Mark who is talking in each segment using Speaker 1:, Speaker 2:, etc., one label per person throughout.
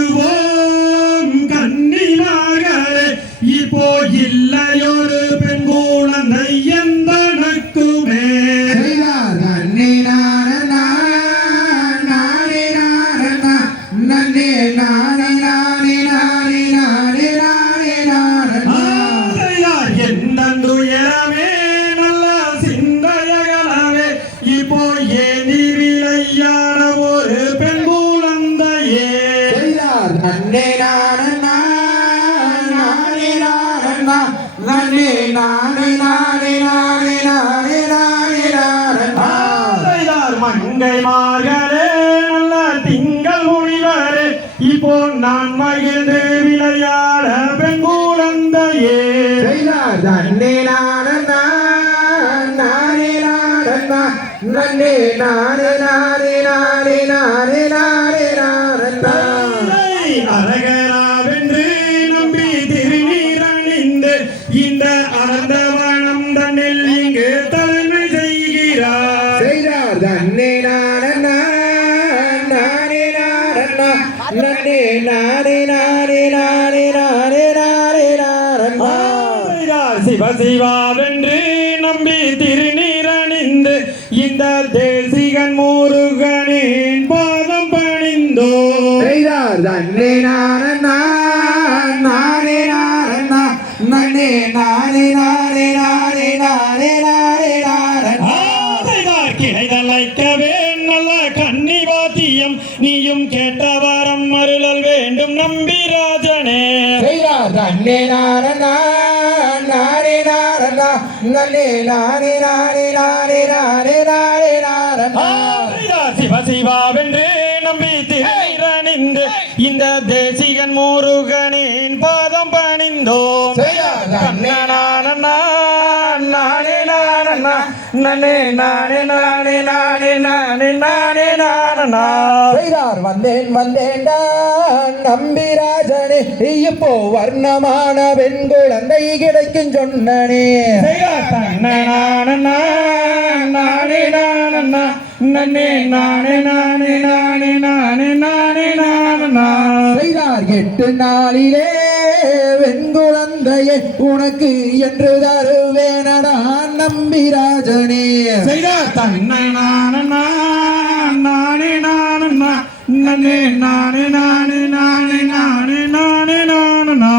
Speaker 1: என்னதையுவோம் கன்னிமார்களே இப்போ இல்லையொரு பெண்
Speaker 2: நானே நானே நானே நானே நானே நானே நானே
Speaker 1: ஆசைதார் மங்கைமார்களே நல்ல திங்கள் முடிவரே இப்போ நான் மகிழ்ந்து விளையாட பெண் குழந்தையே
Speaker 2: நன்னே நானே நானே நானே நன்னே நானே நானே நானே நானே நானே நானே
Speaker 1: தந்தை
Speaker 2: நன்னே நாரே நாரே நாரே நாரே நாரே நாரம்மா.
Speaker 1: சிவ சிவா வென்று நம்பி திருநீரணிந்து இந்த தேசிகன் முருகனின் பாதம் பணிந்தோ.
Speaker 2: நன்னே நாரண்ணா நாரே நாரண்ணா நன்னே நாரே நாரே நாரே நாரே நாரே
Speaker 1: நாரண்ணா. கிடைதலைக்கவே நல்ல கண்ணி சத்தியம் நீயும் கேட்ட வாரம் மருளல் வேண்டும் நம்பி
Speaker 2: ராஜனே. தன்னே நாரணா நாரே நாரணா நல்லே நாரே நாரே நாரே நாரே நாரே நாரணா
Speaker 1: சிவ சிவா வென்று நம்பி திரைந்து இந்த தேசிகன் முருகனின் பாதம் பணிந்தோம். நானே நானே நானே நானே நானே நானே நானே நானா
Speaker 2: செய்தார் வந்தேன் வந்தேன்டா நம்பிராஜனே இப்போ வர்ணமான பெண் குழந்தை கிடைக்கும் சொன்னனே
Speaker 1: செய்தார் தன்னே நானே நானா நன்னே நானே நானே நானே நானே நானே நானா
Speaker 2: செய்தார் எட்டு நாளிலே வெண்குழந்தையை உனக்கு என்று தருவேனடா நம்பிராஜனே
Speaker 1: செய்தார் தன்னை நானே நானே நானே நானே நானே நானே நானே நானே நானே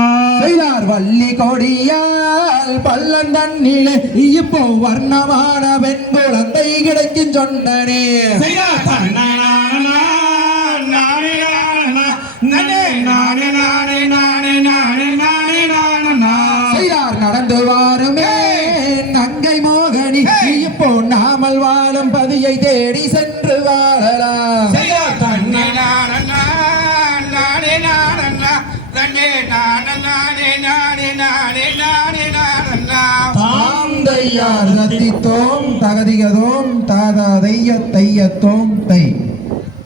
Speaker 2: செய்தார் வள்ளி கொடியால் பள்ளம் தண்ணிலே இப்போ வர்ணமான பெண் குழந்தை கிடைக்கும் சொன்னனே.
Speaker 1: செய்தார். தன்னை
Speaker 2: மகனி இப்போ நாமல் வாழும் பதியை தேடி சென்று வாழலாம்.
Speaker 1: தன்னை நானே நானே நானே தன்னை நானே நானே நானே நானே
Speaker 2: தந்தையார் தத்தித்தோம் தகதிகதோம் தாதா தைய தையத்தோம் தை.